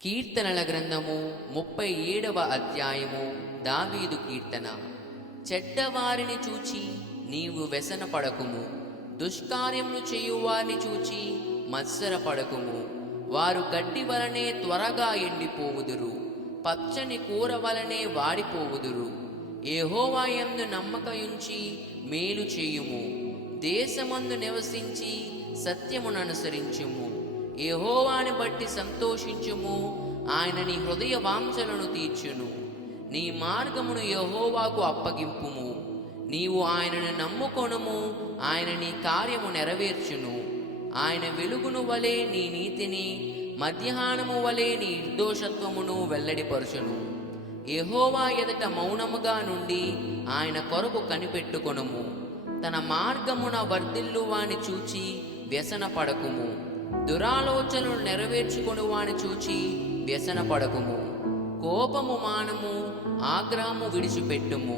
కీర్తనల గ్రంథము 37వ అధ్యాయము. దావీదు కీర్తన. చెడ్డవారిని చూచి నీవు వ్యసనపడకుము, దుష్కార్యములు చేయువారిని చూచి మత్సరపడకుము. వారు గడ్డి వలనే త్వరగా ఎండిపోవుదురు, పచ్చని కూర వలనే వాడిపోవుదురు. యెహోవా యందు నమ్మకయుంచి మేలు చేయుము, దేశమందు నివసించి సత్యముననుసరించుము. యెహోవాని బట్టి సంతోషించుము, ఆయన నీ హృదయ వాంఛలను తీర్చును. నీ మార్గమును యెహోవాకు అప్పగింపుము, నీవు ఆయనను నమ్ముకొనుము, ఆయన నీ కార్యము నెరవేర్చును. ఆయన వెలుగును వలె నీ నీతిని, మధ్యాహ్నము వలె నీ నిర్దోషత్వమును వెల్లడిపరచును. యెహోవా ఎదుట మౌనముగా నుండి ఆయన కొరకు కనిపెట్టుకొనుము. తన మార్గమున వర్ధిల్లు వాని చూచి వ్యసనపడకుము, దురాలోచనలు నెరవేర్చుకొని వాని చూచి వ్యసనపడకుము. కోపము మానము, ఆగ్రహము విడిచిపెట్టుము.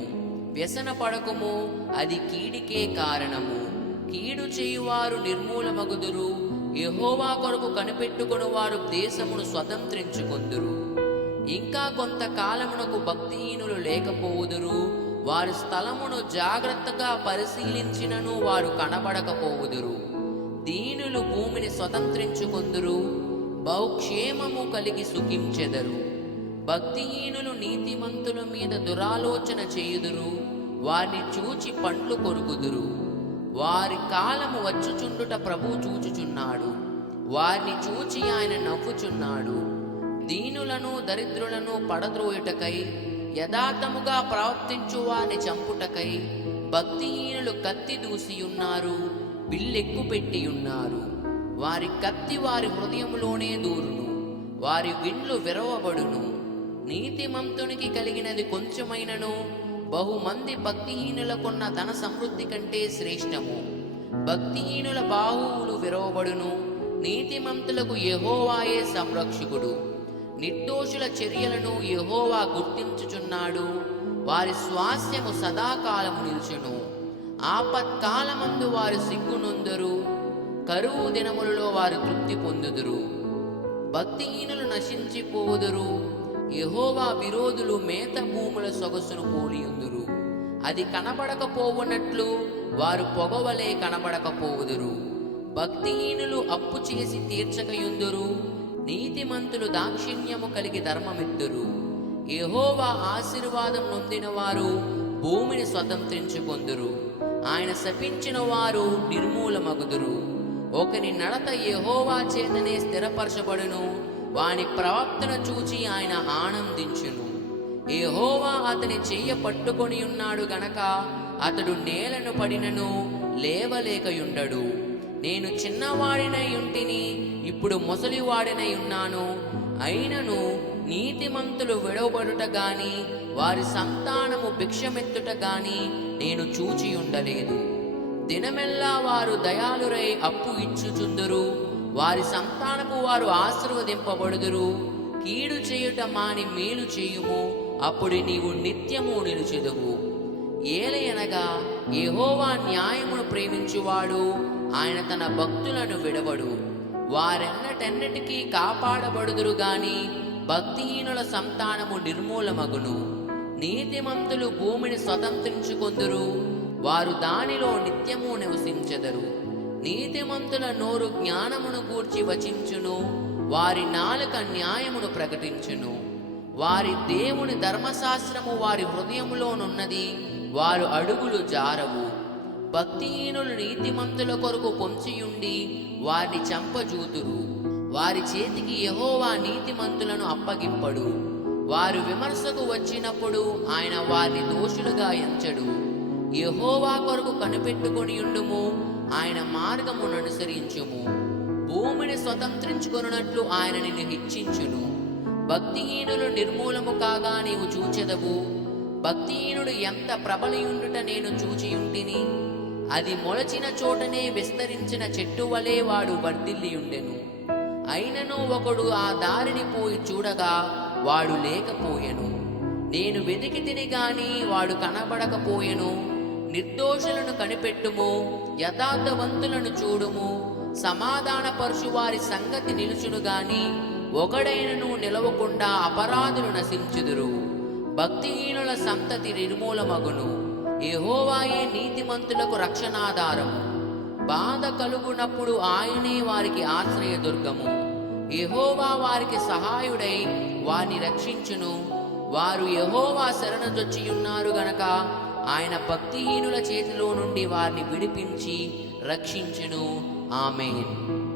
వ్యసనపడకుము, అది కీడికే కారణము. కీడు చేయువారు నిర్మూలమగుదురు, యెహోవా కొరకు కనిపెట్టుకొని వారు దేశమును స్వతంత్రించుకొందురు. ఇంకా కొంతకాలమునకు భక్తిహీనులు లేకపోవుదురు, వారి స్థలమును జాగ్రత్తగా పరిశీలించినను వారు కనబడకపోవుదురు. దీనులు భూమిని స్వతంత్రించుకొందురు, బహుక్షేమము కలిగి సుఖించెదరు. భక్తిహీనులు నీతిమంతుల మీద దురాలోచన చేయుదురు, వారిని చూచి పండ్లు కొరుకుదురు. వారి కాలము వచ్చుచుండుట ప్రభువు చూచుచున్నాడు, వారిని చూచి ఆయన నవ్వుచున్నాడు. దీనులను దరిద్రులను పడద్రోయుటకై, యథార్థముగా ప్రవర్తించు వారిని చంపుటకై భక్తిహీనులు కత్తి దూసియున్నారు, బిల్లెక్కు పెట్టియున్నారు. వారి కత్తి వారి హృదయములోనే దూరును, వారి విండ్లు విరవబడును. నీతిమంతునికి కలిగినది కొంచెమైనను బహుమంది భక్తిహీనులకున్న ధన సమృద్ధి కంటే శ్రేష్టము. భక్తిహీనుల బాహువులు విరవబడును, నీతిమంతులకు యెహోవాయే సంరక్షకుడు. నిర్దోషుల చర్యలను యెహోవా గుర్తించుచున్నాడు, వారి స్వాస్యము సదాకాలము నిలుచును. ఆపత్కాలమందు వారు సిగ్గునొందరు, కరువు దినములలో వారు తృప్తి పొందుదురు. భక్తిహీనులు నశించిపోవుదురు, యెహోవా విరోధులు మేత భూముల సొగసును పోలియుందురు. అది కనబడకపోవునట్లు వారు పొగవలే కనబడకపోవుదురు. భక్తిహీనులు అప్పు చేసి తీర్చకయుందురు, నీతిమంతులు దాక్షిణ్యము కలిగి ధర్మమిద్దురు. యెహోవా ఆశీర్వాదం నొందిన వారు భూమిని స్వతంత్రించుకొందురు, ఆయన శపించిన వారు నిర్మూలమగుదురు. ఒకని నడత యెహోవా చేతనే స్థిరపరచబడును, వాని ప్రవర్తన చూచి ఆయన ఆనందించును. యెహోవా అతని చెయ్య పట్టుకొని ఉన్నాడు గనక అతడు నేలను పడినను లేవలేకయుండడు. నేను చిన్నవాడినై ఉంటిని, ఇప్పుడు ముసలివాడినై ఉన్నాను. అయినను నీతిమంతులు విడవబడుట గాని, వారి సంతానము భిక్షమెత్తుట గాని నేను చూచి ఉండలేదు. దినమెల్లా వారు దయాళురై అప్పు ఇచ్చుచుందురు, వారి సంతానపు వారు ఆశీర్వదింపబడుదురు. కీడు చేయుట మాని మేలు చేయుము, అప్పుడు నీవు నిత్యము నిలుచెదవు. ఏలయనగా యెహోవా న్యాయమును ప్రేమించువాడు, ఆయన తన భక్తులను విడవడు. వారెన్నటెన్నటికీ కాపాడబడుదురు గాని భక్తిహీనుల సంతానము నిర్మూలమగును. నీతిమంతులు భూమిని స్వతంత్రించుకొందురు, వారు దానిలో నిత్యము నివసించెదరు. నీతిమంతుల నోరు జ్ఞానమును గూర్చి వచించును, వారి నాలుక న్యాయమును ప్రకటించును. వారి దేవుని ధర్మశాస్త్రము వారి హృదయములోనున్నది, వారు అడుగులు జారవు. భక్తిహీనులు నీతిమంతుల కొరకు పొంచియుండి వారిని చంపజూతురు. వారి చేతికి యెహోవా నీతిమంతులను అప్పగింపడు. వారు విమర్శకు వచ్చినప్పుడు ఆయన వారిని దోషులుగా ఎంచడు. యెహోవా కొరకు కనిపెట్టుకొని ఉండుము, ఆయన మార్గమును అనుసరించుము. భూమిని స్వతంత్రించుకొనున్నట్లు ఆయన నిన్ను హెచ్చించును. భక్తిహీనులు నిర్మూలము కాగా నీవు చూచెదవు. భక్తిహీనుడు ఎంత ప్రబలియుండుట నేను చూచియుంటిని. అది మొలచిన చోటనే విస్తరించిన చెట్టు వలె వాడు వర్ధిల్లియుండెను. అయినను ఒకడు ఆ దారిని పోయి చూడగా వాడు లేకపోయెను. నేను వెదికి తిని గాని వాడు కనబడకపోయెను. నిర్దోషులను కనిపెట్టుము, యథార్థవంతులను చూడుము. సమాధానపరచు వారి సంగతి నిలుచును గాని ఒకడైనను నిలవకుండా అపరాధులు నశించుదురు. భక్తిహీనుల సంతతి నిర్మూలమగును. యెహోవాయే నీతిమంతులకు రక్షణాధారము. బాధ కలుగునప్పుడు ఆయనే వారికి ఆశ్రయదుర్గము. యెహోవా వారికి సహాయుడై వారిని రక్షించును. వారు యెహోవా శరణుజొచ్చియున్నారు గనక ఆయన భక్తిహీనుల చేతిలో నుండి వారిని విడిపించి రక్షించును. ఆమేన్.